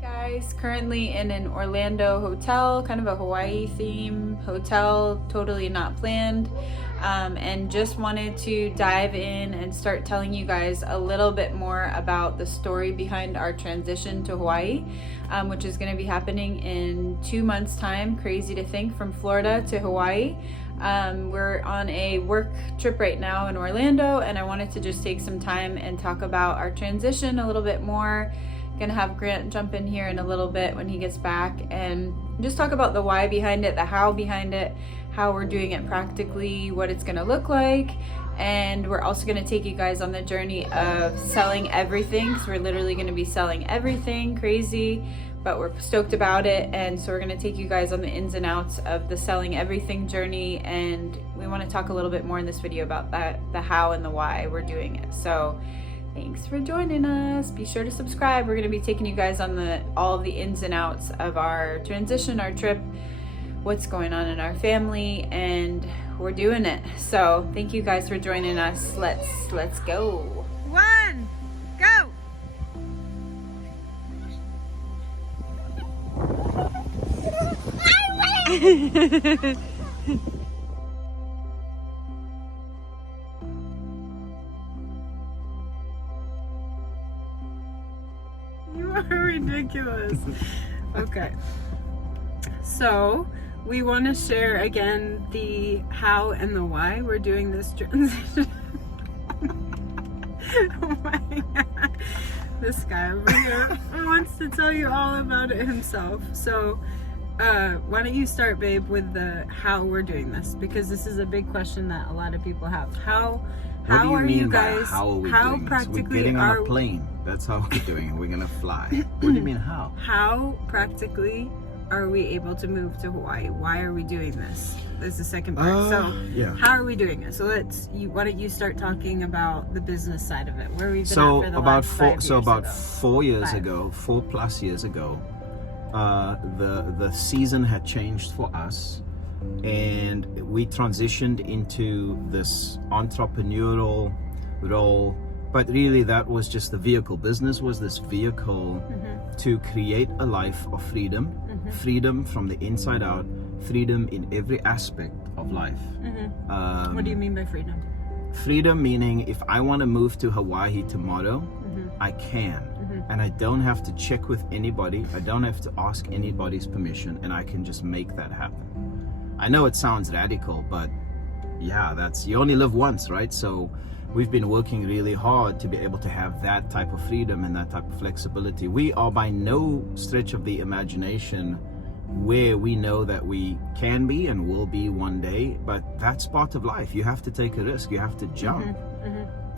Guys, currently in an Orlando hotel, kind of a Hawaii theme hotel, totally not planned, and just wanted to dive in and start telling you guys a little bit more about the story behind our transition to Hawaii, which is going to be happening in 2 months time. Crazy to think, from Florida to Hawaii. We're on a work trip right now in Orlando, and I wanted to just take some time and talk about our transition a little bit more. Gonna have Grant jump in here in a little bit when he gets back and just talk about the why behind it, the how behind it, how we're doing it practically, what it's gonna look like. And we're also gonna take you guys on the journey of selling everything, because we're literally gonna be selling everything. Crazy, but we're stoked about it. And so we're gonna take you guys on the ins and outs of the selling everything journey, and we want to talk a little bit more in this video about that, the how and the why we're doing it. So thanks for joining us. Be sure to subscribe. We're going to be taking you guys on all of the ins and outs of our transition, our trip, what's going on in our family, and we're doing it. So thank you guys for joining us. Let's go. 1, go. You are ridiculous. Okay. So we want to share again the how and the why we're doing this transition. Oh my God. This guy over here wants to tell you all about it himself. So why don't you start, babe, with the how we're doing this, because this is a big question that a lot of people have. How are you guys? How are we doing this? We're getting on a plane. That's how we're doing it. We're gonna fly. What do you mean how? How practically are we able to move to Hawaii? Why are we doing this? There's the second part. Yeah. How are we doing it? So why don't you start talking about the business side of it? Where we've been So at for the about last 5 years ago. 4 years ago, 4+ years ago, the season had changed for us, and we transitioned into this entrepreneurial role. But really, that was just the vehicle. Business was this vehicle to create a life of freedom, freedom from the inside out, freedom in every aspect of life. What do you mean by freedom? Freedom meaning, if I want to move to Hawaii tomorrow, I can. And I don't have to check with anybody. I don't have to ask anybody's permission, and I can just make that happen. I know it sounds radical, but yeah, you only live once, right? So we've been working really hard to be able to have that type of freedom and that type of flexibility. We are by no stretch of the imagination where we know that we can be and will be one day, but that's part of life. You have to take a risk. You have to jump.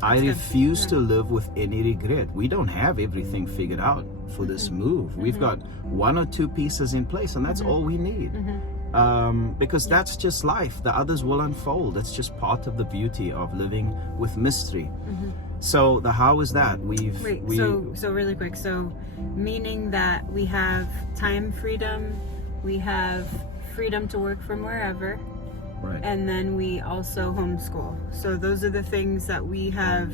I refuse to live with any regret. We don't have everything figured out for this move. We've got 1 or 2 pieces in place, and that's all we need. Because that's just life. The others will unfold. It's just part of the beauty of living with mystery. So the how is that? So really quick. So meaning that we have time freedom, we have freedom to work from wherever, right, and then we also homeschool. So those are the things that we have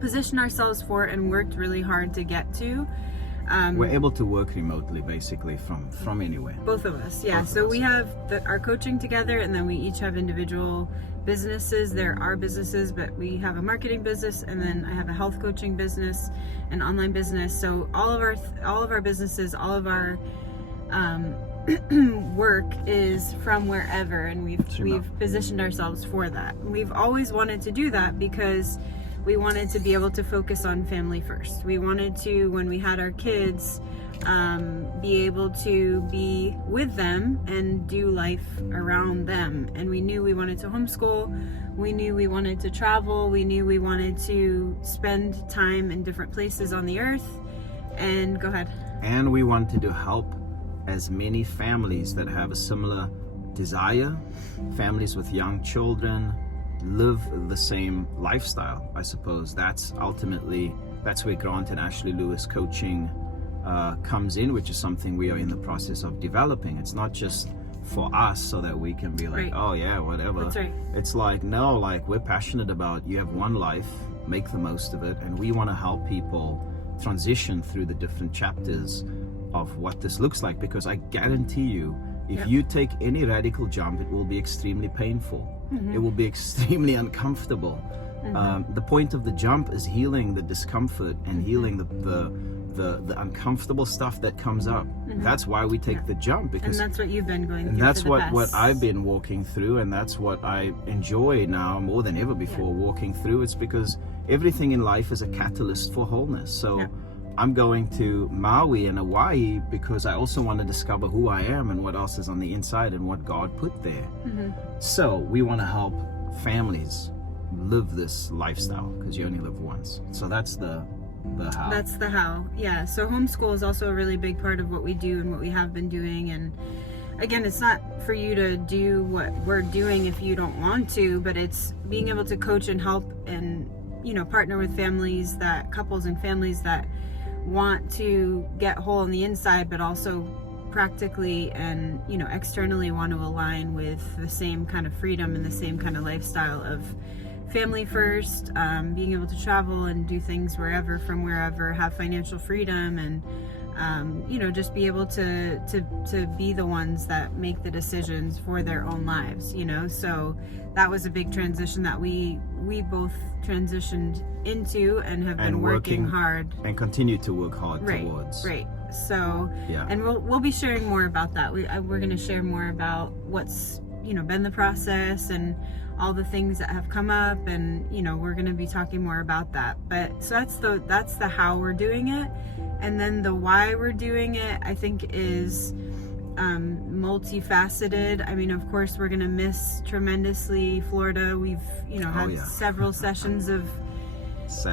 positioned ourselves for and worked really hard to get to. We're able to work remotely, basically, from anywhere. Both of us, yeah. So we have our coaching together, and then we each have individual businesses. There are businesses, but we have a marketing business, and then I have a health coaching business, an online business. So all of our businesses, all of our work is from wherever, and we've positioned ourselves for that. We've always wanted to do that because we wanted to be able to focus on family first. We wanted to, when we had our kids, be able to be with them and do life around them. And we knew we wanted to homeschool. We knew we wanted to travel. We knew we wanted to spend time in different places on the earth. And go ahead. And we wanted to help as many families that have a similar desire, families with young children, live the same lifestyle. I suppose that's ultimately that's where Grant and Ashley Lewis coaching comes in, which is something we are in the process of developing. It's not just for us so that we can be like, Right. oh yeah, whatever. That's right. It's like, no, like we're passionate about, you have one life, make the most of it, and we want to help people transition through the different chapters of what this looks like, because I guarantee you, if you take any radical jump, it will be extremely painful. It will be extremely uncomfortable. The point of the jump is healing the discomfort and healing the uncomfortable stuff that comes up. That's why we take the jump, because And that's what you've been going through. and that's for the what past- I've been walking through, and that's what I enjoy now more than ever before walking through. It's because everything in life is a catalyst for wholeness. So I'm going to Maui and Hawaii because I also want to discover who I am and what else is on the inside and what God put there. So we want to help families live this lifestyle, because you only live once. So that's the how. That's the how. Yeah. So homeschool is also a really big part of what we do and what we have been doing. And again, it's not for you to do what we're doing if you don't want to, but it's being able to coach and help and, you know, partner with couples and families that want to get whole on the inside, but also practically and, you know, externally want to align with the same kind of freedom and the same kind of lifestyle of family first, being able to travel and do things wherever, from wherever, have financial freedom, and you know, just be able to be the ones that make the decisions for their own lives, you know. So that was a big transition that we both transitioned into and have been working hard and continue to work hard right, towards. Right. So and we'll be sharing more about that. We're going to share more about what's, you know, been the process and all the things that have come up, and, you know, we're going to be talking more about that. But so that's the how we're doing it, and then the why we're doing it, I think, is multifaceted. I mean, of course, we're going to miss tremendously Florida. We've, you know, had several sessions of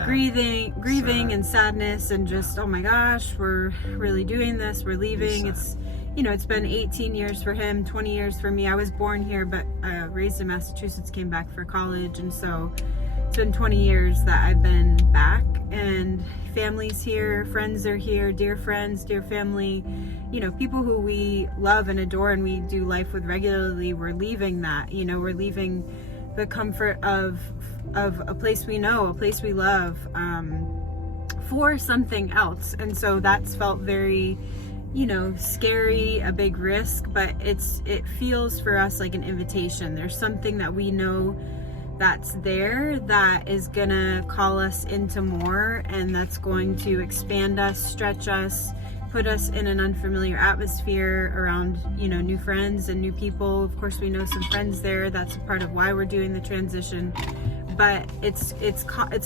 grieving Sad. and sadness, and just, oh my gosh, we're really doing this, we're leaving. It's, you know, it's been 18 years for him, 20 years for me. I was born here, but raised in Massachusetts, came back for college, and so it's been 20 years that I've been back, and family's here, friends are here, dear friends, dear family, you know, people who we love and adore and we do life with regularly. We're leaving that, you know, we're leaving the comfort of a place we know, a place we love, for something else. And so that's felt very, you know, scary, a big risk, but it feels for us like an invitation. There's something that we know that's there that is gonna call us into more, and that's going to expand us, stretch us, put us in an unfamiliar atmosphere around, you know, new friends and new people. Of course, we know some friends there. That's a part of why we're doing the transition. But it's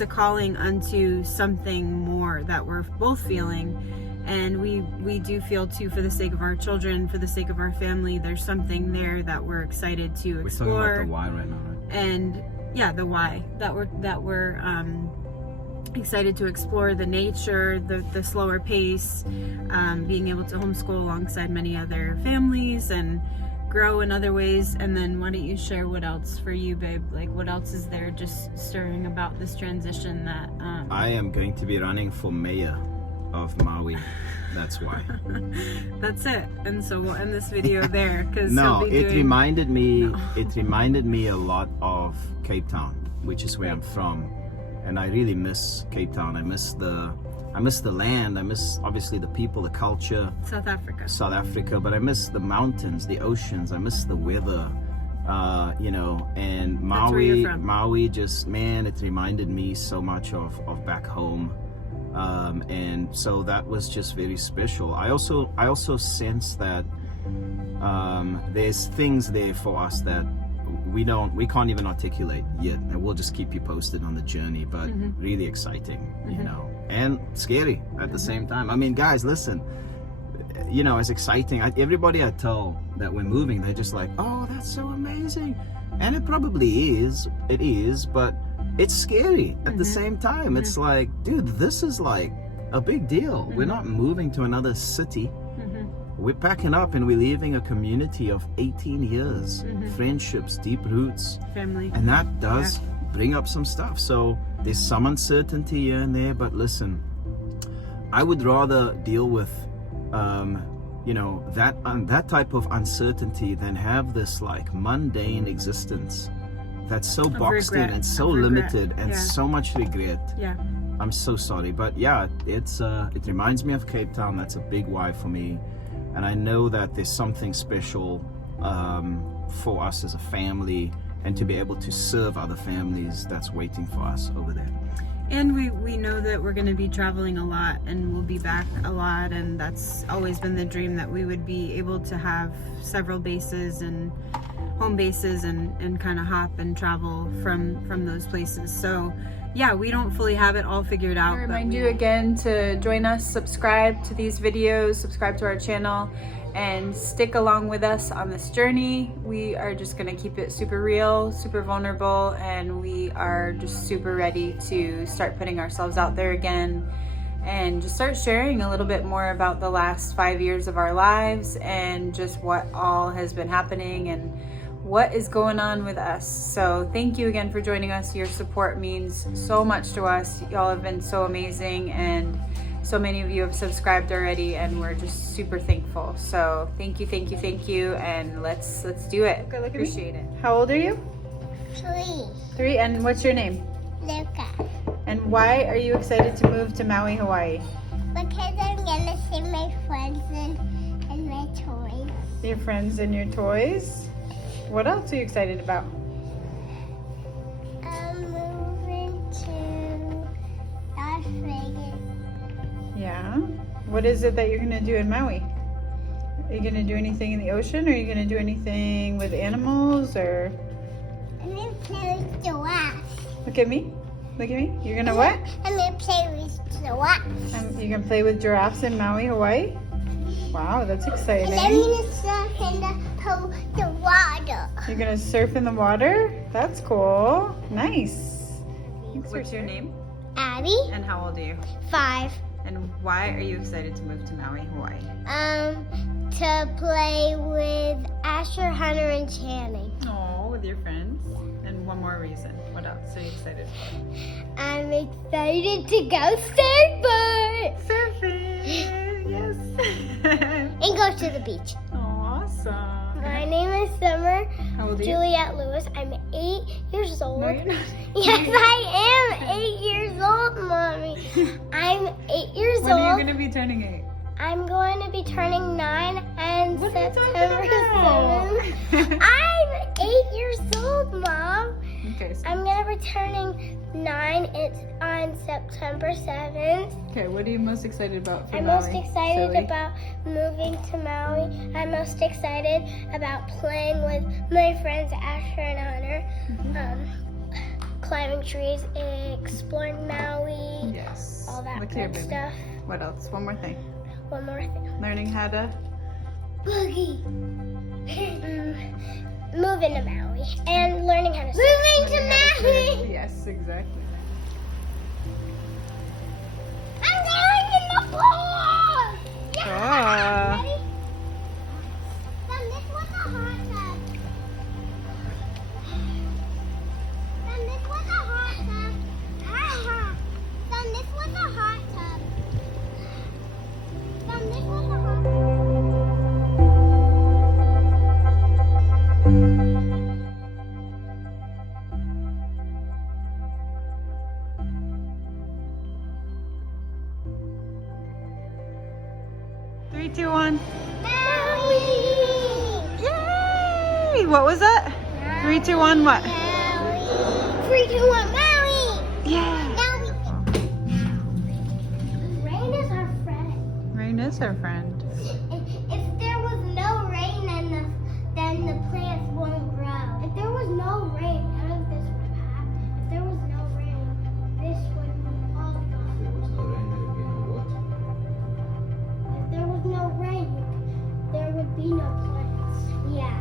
a calling unto something more that we're both feeling, and we do feel too, for the sake of our children, for the sake of our family. There's something there that we're excited to explore. We're talking about the why right now, right? And yeah, the why that we're excited to explore, the nature, the slower pace, being able to homeschool alongside many other families and grow in other ways. And then why don't you share what else for you, babe? Like, what else is there just stirring about this transition that I am going to be running for mayor of Maui. That's why. That's it. And so we'll end this video there, because it reminded me a lot of Cape Town, which is where I'm from, and I really miss Cape Town. I miss the land. I miss, obviously, the people, the culture. South Africa, but I miss the mountains, the oceans. I miss the weather, you know. And That's where you're from. Maui just, man, it reminded me so much of back home. And so that was just very special. I also sense that there's things there for us that we can't even articulate yet, and we'll just keep you posted on the journey. But really exciting, you know, and scary at the same time. I mean, guys, listen, you know, it's exciting. Everybody I tell that we're moving, they're just like, oh, that's so amazing, and it probably is. It is, but it's scary at the same time. It's like, dude, this is like a big deal. We're not moving to another city. We're packing up and we're leaving a community of 18 years, friendships, deep roots, family, and that does bring up some stuff. So there's some uncertainty here and there, but listen, I would rather deal with that type of uncertainty than have this like mundane existence that's so boxed in and so limited and so much regret. Yeah. I'm so sorry, but yeah, it reminds me of Cape Town. That's a big why for me, and I know that there's something special for us as a family, and to be able to serve other families that's waiting for us over there. And we know that we're going to be traveling a lot, and we'll be back a lot, and that's always been the dream, that we would be able to have several bases and home bases and kind of hop and travel from those places. So yeah, we don't fully have it all figured out. I remind you again to join us, subscribe to these videos, subscribe to our channel, and stick along with us on this journey. We are just gonna keep it super real, super vulnerable, and we are just super ready to start putting ourselves out there again and just start sharing a little bit more about the last 5 years of our lives and just what all has been happening and what is going on with us. So thank you again for joining us. Your support means so much to us. Y'all have been so amazing, and so many of you have subscribed already, and we're just super thankful. So thank you, thank you, thank you, and let's do it. Okay, look at Appreciate me. it. How old are you? 3. And what's your name? Lucca. And why are you excited to move to Maui, Hawaii? Because I'm gonna see my friends and my toys. Your friends and your toys. What else are you excited about? I'm moving to Las Vegas. Yeah. What is it that you're gonna do in Maui? Are you gonna do anything in the ocean? Or are you gonna do anything with animals? Or I'm gonna play with giraffes. look at me. Look at me. You're gonna what? I'm gonna play with giraffes. You're gonna play with giraffes in Maui, Hawaii? Wow, that's exciting. And I'm gonna surf in the water. You're gonna surf in the water? That's cool. Nice. What's your name? Addie, And how old are you? 5. And why are you excited to move to Maui, Hawaii? To play with Asher, Hunter, and Channing. Oh, with your friends. And one more reason. What else are you excited for? I'm excited to go surfing Surfing! Yes! and go to the beach. Awesome. My name is Summer How old are you? Juliet Lewis. I'm 8 years old. No, you're not. Yes, I am 8 years old, Mommy. I'm 8 years When are old. you going to be turning 8? I'm going to be turning 9 and What are you September talking 7th. I'm 8 years old, Mom. Okay, so, I'm going to be turning 9 on September 7th. okay, what are you most excited about for I'm Maui? most excited Silly? about moving to Maui. I'm most excited about playing with my friends Asher and Hunter, climbing trees, exploring Maui, Yes. all that Look here, good baby. stuff. What else? One more thing. One more thing. Learning how to... Boogie. Moving to Maui and learning how to surf. Moving to Maui. Yes, exactly. I'm going in the pool. Yeah. Ah. Ready? Then this was a hot tub. Then this was a hot tub. Then this was a hot tub. Then this was a hot tub. 3, 2, 1. Maui. Yay! What was that? 3, 2, 1, what? Maui. 3, 2, 1, Maui. Yeah! Maui. Rain is our friend. Rain is our friend. If there was no rain, then the plants won't grow. If there was no rain, none of this would have happened. If there was no rain, this would all gone. If there was no rain, there would be no plants. Yeah.